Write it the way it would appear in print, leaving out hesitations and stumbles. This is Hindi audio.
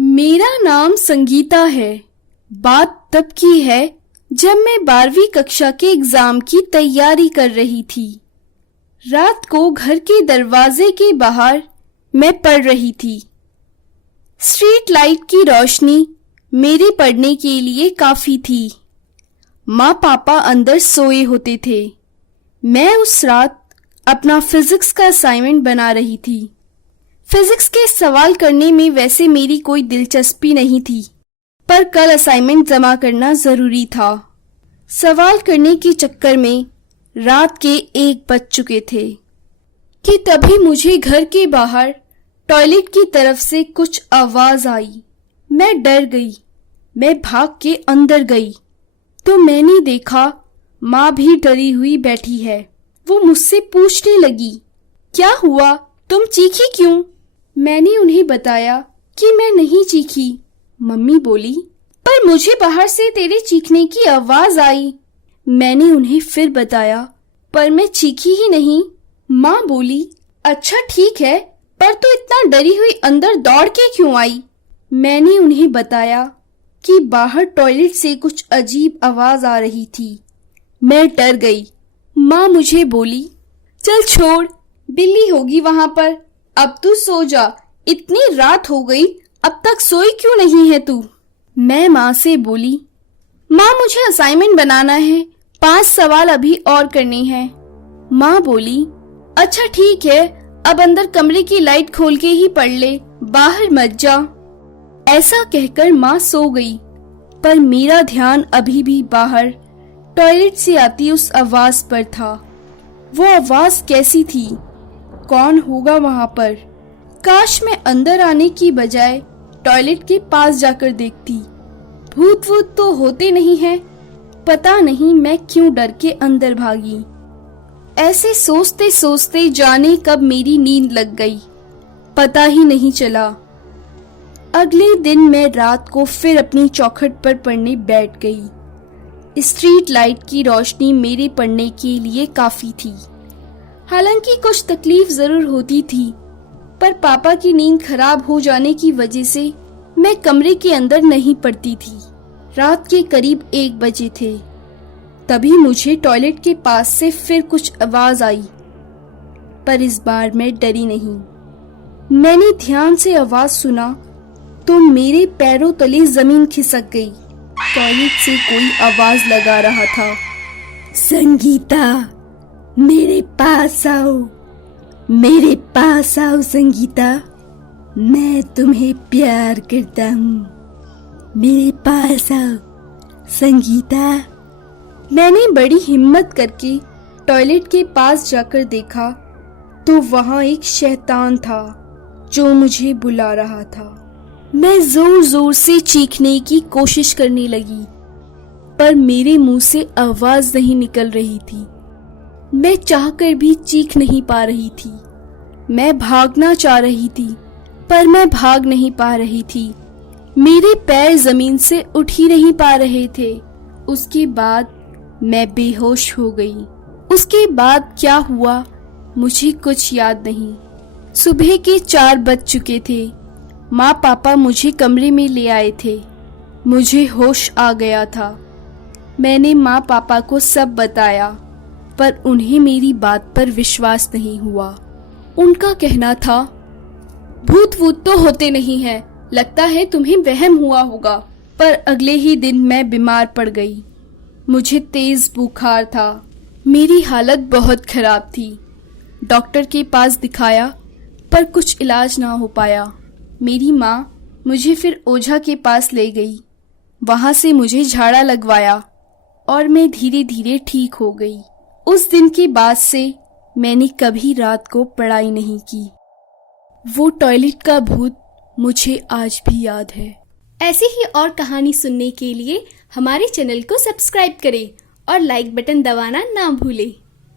मेरा नाम संगीता है। बात तब की है जब मैं 12वीं कक्षा के एग्जाम की तैयारी कर रही थी। रात को घर के दरवाजे के बाहर मैं पढ़ रही थी। स्ट्रीट लाइट की रोशनी मेरे पढ़ने के लिए काफी थी। माँ पापा अंदर सोए होते थे। मैं उस रात अपना फिजिक्स का असाइनमेंट बना रही थी। फिजिक्स के सवाल करने में वैसे मेरी कोई दिलचस्पी नहीं थी, पर कल असाइनमेंट जमा करना जरूरी था। सवाल करने के चक्कर में रात के 1 बज चुके थे कि तभी मुझे घर के बाहर टॉयलेट की तरफ से कुछ आवाज आई। मैं डर गई। मैं भाग के अंदर गई तो मैंने देखा माँ भी डरी हुई बैठी है। वो मुझसे पूछने लगी, क्या हुआ, तुम चीखी क्यों? मैंने उन्हें बताया कि मैं नहीं चीखी। मम्मी बोली, पर मुझे बाहर से तेरे चीखने की आवाज आई। मैंने उन्हें फिर बताया, पर मैं चीखी ही नहीं। माँ बोली, अच्छा ठीक है, पर तू इतना डरी हुई अंदर दौड़ के क्यों आई? मैंने उन्हें बताया कि बाहर टॉयलेट से कुछ अजीब आवाज आ रही थी। मैं डर गई। माँ मुझे बोली, चल छोड़, बिल्ली होगी वहां पर, अब तू सो जा, इतनी रात हो गई, अब तक सोई क्यों नहीं है तू? मैं माँ से बोली, माँ मुझे असाइनमेंट बनाना है, 5 सवाल अभी और करने हैं। माँ बोली, अच्छा ठीक है, अब अंदर कमरे की लाइट खोल के ही पढ़ ले, बाहर मत जा। ऐसा कहकर माँ सो गई, पर मेरा ध्यान अभी भी बाहर टॉयलेट से आती उस आवाज पर था। वो आवाज कैसी थी? कौन होगा वहां पर? काश मैं अंदर आने की बजाय टॉयलेट के पास जाकर देखती। भूत वूत तो होते नहीं हैं। पता नहीं मैं क्यों डर के अंदर भागी। ऐसे सोचते सोचते जाने कब मेरी नींद लग गई, पता ही नहीं चला। अगले दिन मैं रात को फिर अपनी चौखट पर पढ़ने बैठ गई। स्ट्रीट लाइट की रोशनी मेरे पढ़ने के लिए काफी थी। हालांकि कुछ तकलीफ जरूर होती थी, पर पापा की नींद खराब हो जाने की वजह से मैं कमरे के अंदर नहीं पढ़ती थी। रात के करीब 1 बजे थे। तभी मुझे टॉयलेट के पास से फिर कुछ आवाज आई, पर इस बार मैं डरी नहीं। मैंने ध्यान से आवाज सुना तो मेरे पैरों तले जमीन खिसक गई। टॉयलेट से कोई आवाज लगा रहा था, संगीता मेरे पास आओ, मेरे पास आओ संगीता, मैं तुम्हें प्यार करता हूँ, मेरे पास आओ संगीता। मैंने बड़ी हिम्मत करके टॉयलेट के पास जाकर देखा तो वहां एक शैतान था जो मुझे बुला रहा था। मैं जोर जोर से चीखने की कोशिश करने लगी, पर मेरे मुंह से आवाज नहीं निकल रही थी। मैं चाहकर भी चीख नहीं पा रही थी। मैं भागना चाह रही थी, पर मैं भाग नहीं पा रही थी। मेरे पैर जमीन से उठ ही नहीं पा रहे थे। उसके बाद मैं बेहोश हो गई। उसके बाद क्या हुआ मुझे कुछ याद नहीं। सुबह के 4 बज चुके थे। माँ पापा मुझे कमरे में ले आए थे। मुझे होश आ गया था। मैंने माँ पापा को सब बताया, पर उन्हें मेरी बात पर विश्वास नहीं हुआ। उनका कहना था, भूत वूत तो होते नहीं हैं, लगता है तुम्हें वहम हुआ होगा। पर अगले ही दिन मैं बीमार पड़ गई। मुझे तेज बुखार था। मेरी हालत बहुत खराब थी। डॉक्टर के पास दिखाया, पर कुछ इलाज ना हो पाया। मेरी माँ मुझे फिर ओझा के पास ले गई। वहां से मुझे झाड़ा लगवाया और मैं धीरे धीरे ठीक हो गई। उस दिन के बाद से मैंने कभी रात को पढ़ाई नहीं की। वो टॉयलेट का भूत मुझे आज भी याद है। ऐसी ही और कहानी सुनने के लिए हमारे चैनल को सब्सक्राइब करें और लाइक बटन दबाना ना भूलें।